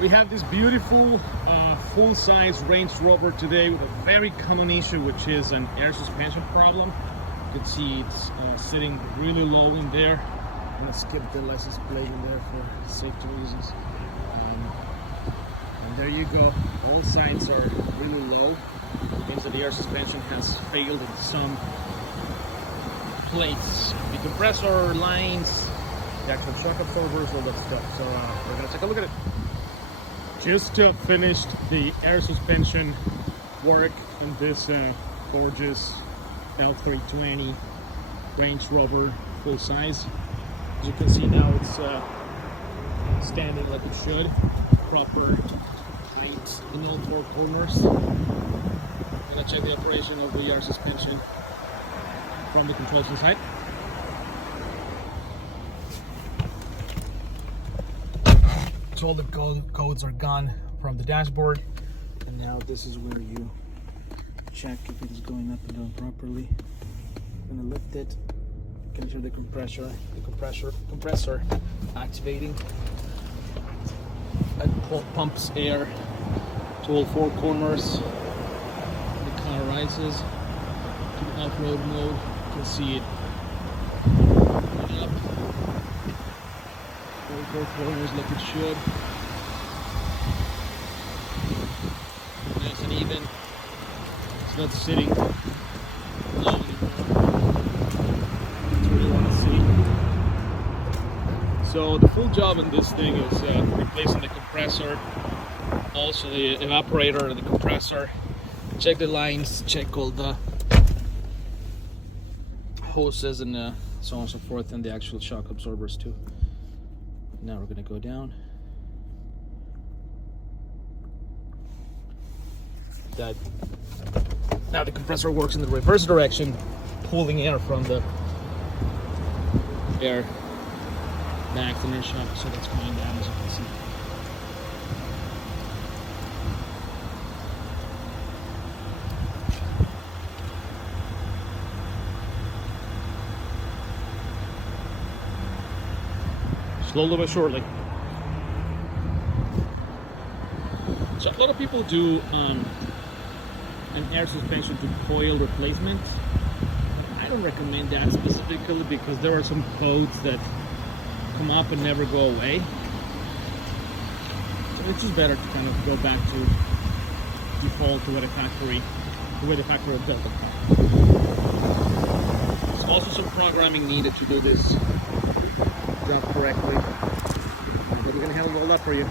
We have this beautiful full-size Range Rover today with a very common issue, which is an air suspension problem. You can see it's sitting really low in there. I'm gonna skip the license plate in there for safety reasons. And there you go. All sides are really low. It means that the air suspension has failed in some plates. The compressor lines, the actual shock absorbers, all that stuff. So we're gonna take a look at it. Just finished the air suspension work in this gorgeous L320 Range Rover full size. As you can see now, it's standing like it should. Proper height in all four corners. We're gonna check the operation of the air suspension from the controls inside. So all the codes are gone from the dashboard, and now this is where you check if it is going up and down properly. I'm gonna lift it, making sure the compressor activating. It pumps air to all four corners. The car rises to the off-road mode. You can see it going up. All four corners like it should. Nice and even. It's not sitting low anymore. That's what you want to see. So the full job in this thing is replacing the compressor, also the evaporator and the compressor. Check the lines, check all the hoses and so on and so forth, and the actual shock absorbers too. Now we're going to go down. Now the compressor works in the reverse direction, pulling air from the air back to the shock, so that's going down, as you can see. Slowly but surely. So a lot of people do an air suspension to coil replacement. I don't recommend that specifically because there are some codes that come up and never go away. So it's just better to kind of go back to default to the way the factory built the car. There's also some programming needed to do this job correctly, but we're going to handle all that for you.